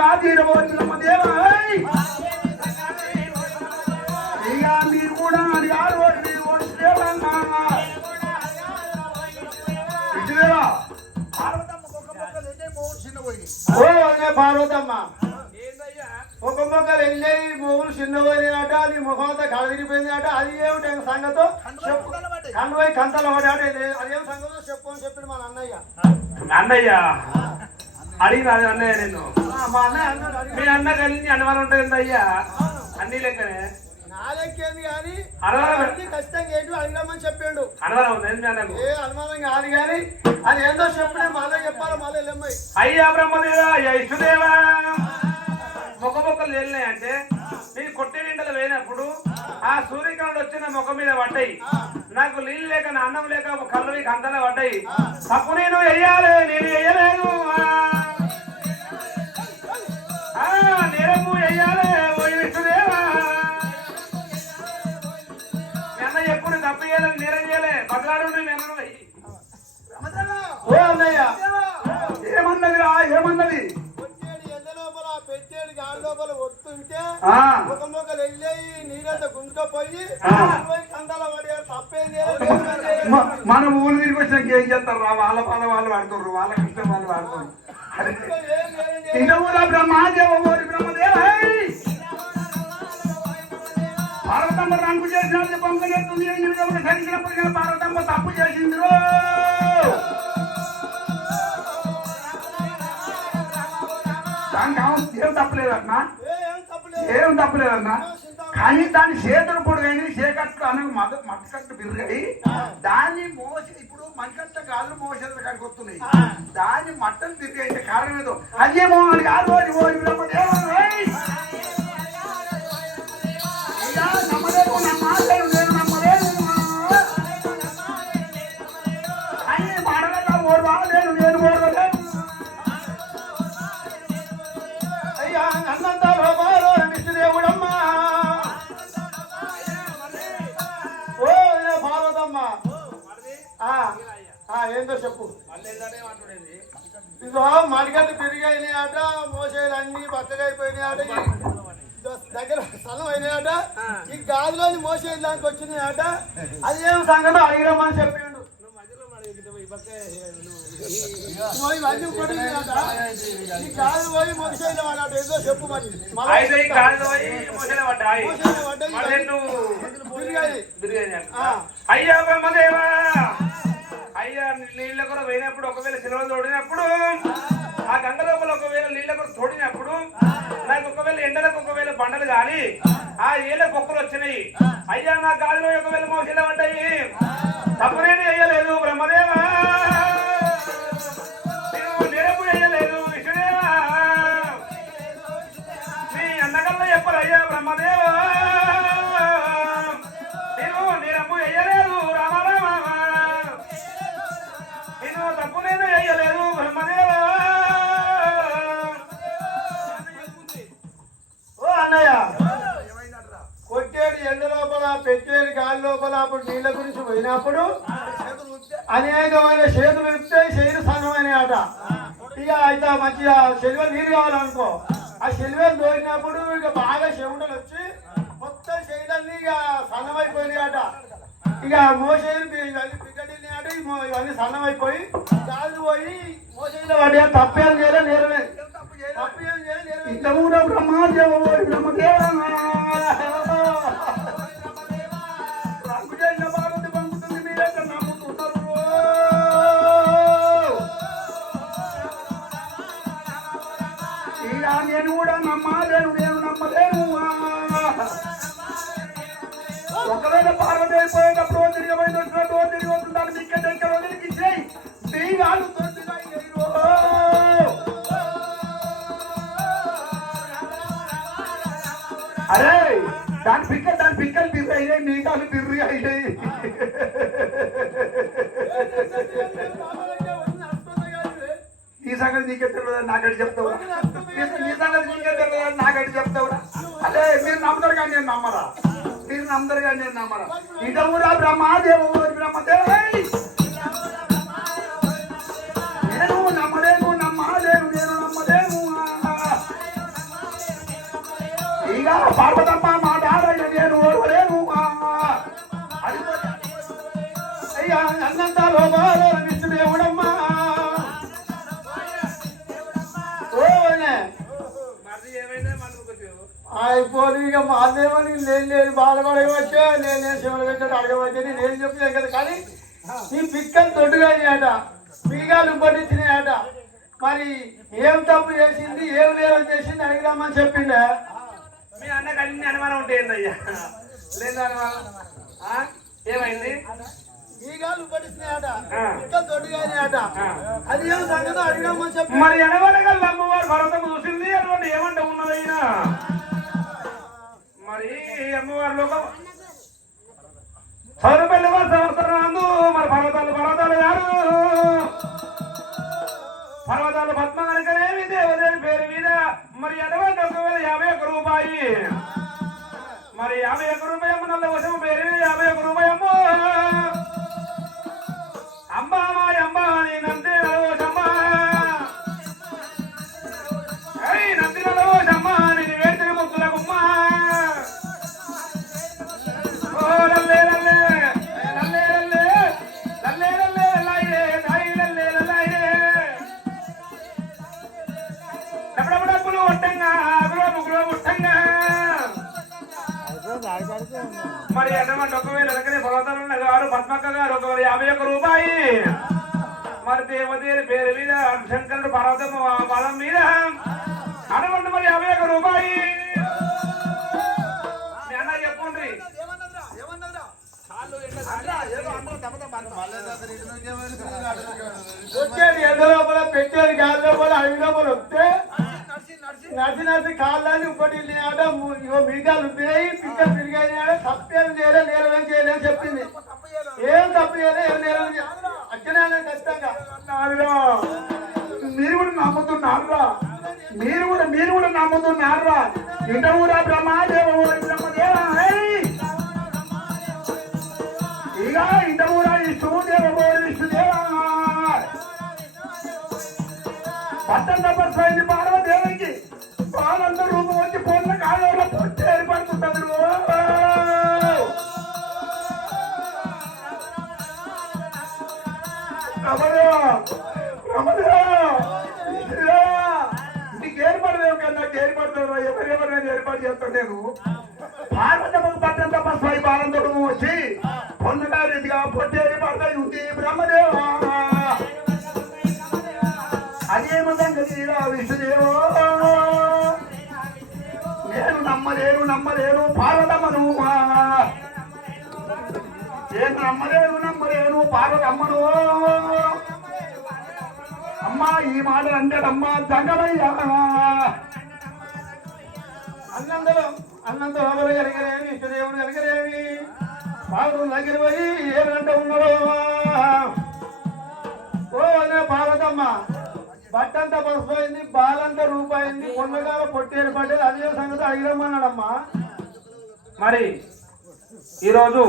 సంగంగా తీరబోని బ్రహ్మదేవ ఇక మీరు కూడా అది ఆరు ఓడిదేవన్నా ఇటుదేవా పార్వతమ్మ ఒక మొక్కలు వెళ్ళాయి మొగులు చిన్నపోయినాయట అది ముఖం అంతా కలదిరిపోయింది అట అది ఏమిటి సంగతో కన్నుపోయి కంతలు పడాట అదేం సంగతో చెప్పు అని చెప్పాడు మన అన్నయ్య అడిగిన అన్నయ్య నేను మా అన్నయ్య మీ అన్న కలిసి అనుమానం ఉంటుంది అయ్యా అన్ని లెక్కనే నా లెక్కేంది కానీ ఖచ్చితంగా ఏంటి అడిగిరమ్మని చెప్పాడు అనుమానం ఉంది ఏ అనుమానం కాదు కానీ అది ఏందో చెప్పినా మళ్ళీ చెప్పాలి మళ్ళీ వెళ్ళమ్మాయి అయ్యా బ్రహ్మదేవ అయ్యా ఇష్టదేవా మొక్కలు వెళ్ళినాయంటే నేను కొట్టే నిండలు వేయినప్పుడు ఆ సూర్యకిరణాలు వచ్చిన ముఖం మీద పడ్డాయి నాకు నీళ్ళు లేక నా అన్నం లేక కళ్ళు కంతలా పడ్డాయి తప్పు నేను వెయ్యాలి నేను వెయ్యలేదు నేరము వెయ్యాలి ఇష్టదేవా మీ అన్న ఎప్పుడు తప్పు చేయాలని నేరం చేయలే బదలాడు ఓ అన్నయ్య ఏమన్నది రా ఏమన్నది పెట్టేడు గాలి లోపల వస్తుంటే ఒక మొక్కలు వెళ్ళాయి నీరంతా గుంజుకపోయి కందాల పడి తప్పేం మన ఊరు తిరిగి వచ్చినాక ఏం చేస్తారు రా వాళ్ళ పాల వాళ్ళు వాడుతారు వాళ్ళ కృష్ణ వాళ్ళు వాడుతారు బ్రహ్మాదేవ బ్రహ్మదేవ పార్వతమ్మ రంగు చేసిన పొంగ చేస్తుంది సరిసినప్పుడు పార్వతమ్మ తప్పు చేసింది ఏం తప్పలేదన్నా ఏం తప్పలేదన్నా కానీ దాని చేతులు పొడుగైన చేకట్లు అనే మట్టకట్టు బిరుగాయి దాన్ని మోసి ఇప్పుడు మణికట్ట కాళ్ళు మోసేది కాడికి వస్తున్నాయి దాన్ని మట్టలు తిరిగి కారణం ఏదో అదేమో అది కాదు నమ్మలేదు నమ్మలేదు నేను నమ్మలేదు అని మాడలేక ఓడవాలేదు నేను ఓడలేదు దేవుడమ్మా ఓ భారతమ్మా ఏందో చెప్పు ఇదో మడిగడ్డ పెరిగాయినాయి అట మోసేలు అన్ని బద్దగా అయిపోయినాయి అట దగ్గర స్థలం అయినాయట ఈ గాదిలోని మోసేలు దానికి వచ్చినాయి అట అది ఏం సంగతి అడిగిరమ్మని చెప్పిండు చెప్పు అయ్యా బ్రహ్మదేవా అయ్యా నీళ్ళ కూడా పోయినప్పుడు ఒకవేళ సినిమా తోడినప్పుడు ఆ గంగ లోపల ఒకవేళ నీళ్ళ కూడా తోడినప్పుడు నాకు ఒకవేళ ఎండలకు ఒకవేళ బండలు గాలి ఆ ఏళ్ళ కుక్కలు వచ్చినాయి అయ్యా నా గాలిలో ఒకవేళ మోసీలు పడ్డాయి తప్పునేది వేయలేదు బ్రహ్మదేవా నేను నిరపు వేయలేదు విష్ణుదేవా మీ అన్నగల్ల చెప్పరు అయ్యా బ్రహ్మదేవా నేను నిరపు వేయలేదు రామరామ నేను తప్పునేది వేయలేదు బ్రహ్మదేవా ఓ అన్నయ్య కొట్టేడు ఎండ లోపల పెట్టేడు గాలి లోపల అప్పుడు నీళ్ళ గురించి పోయినప్పుడు అనేకమైన చేతులు ఇస్తే శరీర సంఘమైన ఆట ఇక అయితే మంచిగా శనివ నీరు కావాలనుకో ఆ శనివేలు దోరినప్పుడు ఇక బాగా చెవుండలు వచ్చి మొత్తం శరీరాన్ని ఇక సన్నమైపోయినాయి ఆట ఇక మోసేలు పిక్కడిల్ని ఆట ఇవన్నీ సన్నమైపోయి గాజులు పోయి మోసేలు వాడి తప్పేం చేయలే నేరలే తప్పు ఏం చేయలే ఇంత కూడా బ్రహ్మదేవ బ్రహ్మదేవ నేను కూడా నమ్మలేను నేను నమ్మలేను ఒకవేళ పార్వతి అయిపోయేటప్పుడు తిరిగిపోయి వచ్చినట్టు తిరిగి వస్తుంటాను దిక్క దగ్గర వదిలికి తీరాలు అరే దాని పిక్కలు బిర్రు అయినాయి మీకాలు బిర్రు అయినాయి ఈ సంగతి నీకే తెలియదు నాకటి చెప్తావురా ఈ సంగతి నీకే తెలియదు నాకటి చెప్తావురా అదే మీరు నమ్ముతారు కానీ నేను నమ్మరా మీరు నమ్ముతారు కానీ నేను నమ్మరా ఇదవురా బ్రహ్మదేవ బ్రహ్మదేవ నేను నమ్మలేను నేను నమ్మలేను ఇక పార్వతమ్మ మా దారైన నేను ఓడలేను అయ్యా అన్నంత లోపాలు విష్ణుదేవుడమ్మా అయిపోయి ఇక మాదేమని నేను బాధపడవచ్చా నేను శివులు పెట్టాడు అడగవచ్చా నేను చెప్పలేదు కదా కానీ ఈ పిక్కలు దొడ్డుగాని ఆట పీగాలు పట్టించినాయట మరి ఏం తప్పు చేసింది ఏం నేరం చేసింది అడిగిరామని చెప్పిండే మీ అన్నకు అన్ని అనుమానం ఉంటాయిందయ్యా లేదా ఏమైంది పీగాలు పట్టించినాయట పిక్కలు దొడ్డుగాని ఆట అది ఏం సంగతి అడిగిరామని చెప్పి మరి ఎనవడగల అమ్మవారు భరతము చూసింది అటువంటి ఏమంటే ఉన్నదైనా మరి అమ్మవారి లోకం సౌరపల్లి వారి సంవత్సరం అందు మరి పర్వతాలు గారు పర్వతాలు పద్మ కనుకనేమి దేవదేవి పేరు మీద మరి ఎటువంటి 1,050 రూపాయి మరి 50 రూపాయి అమ్మ నల్ల వశము పేరు మీద 50 రూపాయి అమ్మ అమ్మా అమ్మా నీ నంది నలవశమ్మ నంది నలవశమ్మ నేను వేడితే ముద్దులకుమ్మ మరి అటువంటి 1,000 పర్వతాలు గారు పద్మక్క గారు 1,050 రూపాయి మరి దేవదేవి పేరు మీద శంకరుడు పర్వతం బలం మీద అటువంటి మరి 50 రూపాయి మీ అన్న చెప్పుండ్రి వచ్చేది ఎండ లోపల పెట్టేది గాలి లోపల అవి లోపల వస్తే నడిచి కాళ్ళని ఇంకోటి ఆట మిగతాలు ఉన్నాయి పిక్కలు తిరిగాయి ఆడ తప్పేం చేయలే నేరమేం చేయలే అని చెప్పింది ఏం తప్పు చేయలే ఏం నేరం అచ్చనే ఖచ్చితంగా మీరు కూడా నమ్ముతున్నారా మీరు కూడా నమ్ముతున్నారా ఇంట కూడా బ్రహ్మదేవ బ్రహ్మదేవ ఇక ఇంట కూడా విష్ణుదేవ విష్ణుదేవ పట్టం తప్పైంది పార్వదేవికి వాళ్ళందరూ రూపం వచ్చి పొన్న కాలంలో పొట్టి ఏర్పడుతుంటారు నీకు ఏర్పడలేవు కదా నాకు ఏర్పడతావు ఎవరెవరైనా ఏర్పాటు చేస్తాను నేను పార్వతమ్మకు పట్టం తప్పై బాలంతో వచ్చి పొన్నగా రీతిగా పొట్టి ఏర్పడతాయి ఉంది బ్రహ్మదేవా అదేమో సంగతి విష్ణుదేవో నేను నమ్మలేను పార్వతమ్మను నేను నమ్మలేను పార్వతమ్మను అమ్మా ఈ మాట అంటేదమ్మా దండలయ్యా అన్నంత లోపల కలిగరేమి ఇష్టదేవుడు కలిగరేమి పార్వతం దగ్గర పోయి ఏమంటే ఉన్నారో ఓ అనే పార్వతమ్మ బట్టంతా పసిపోయింది బాలంతా రూపాయింది పొన్నగాల పొట్టేరు పడ్డేది అదే సంగతి అడిగిరమ్మన్నాడమ్మా మరి ఈరోజు